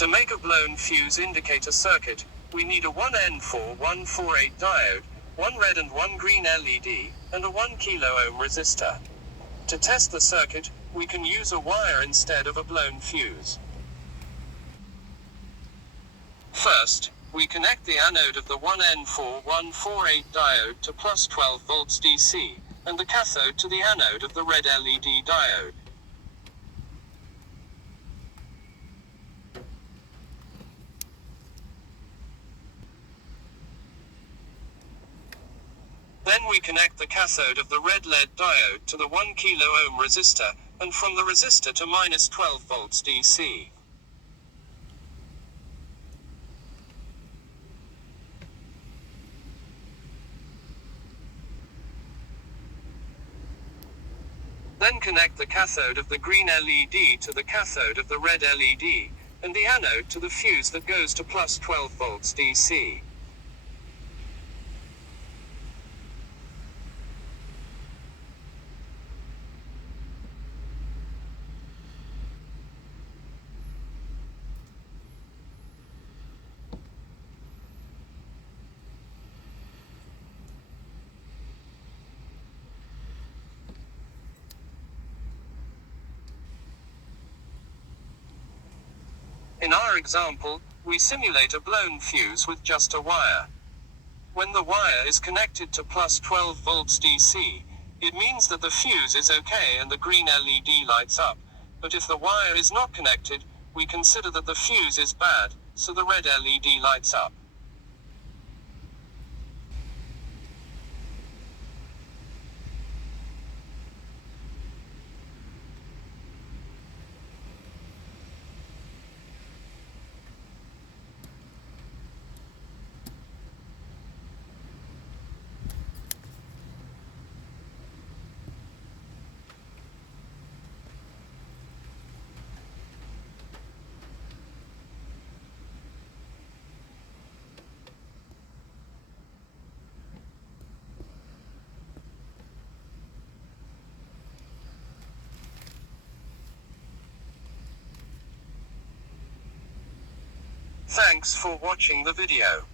To make a blown fuse indicator circuit, we need a 1N4148 diode, one red and one green LED, and a 1 kilo ohm resistor. To test the circuit, we can use a wire instead of a blown fuse. First, we connect the anode of the 1N4148 diode to plus 12 volts DC, and the cathode to the anode of the red LED diode. Then we connect the cathode of the red LED diode to the 1 kilo ohm resistor, and from the resistor to minus 12 volts DC. Then connect the cathode of the green LED to the cathode of the red LED, and the anode to the fuse that goes to plus 12 volts DC. In our example, we simulate a blown fuse with just a wire. When the wire is connected to plus 12 volts DC, it means that the fuse is okay and the green LED lights up, but if the wire is not connected, we consider that the fuse is bad, so the red LED lights up. Thanks for watching the video.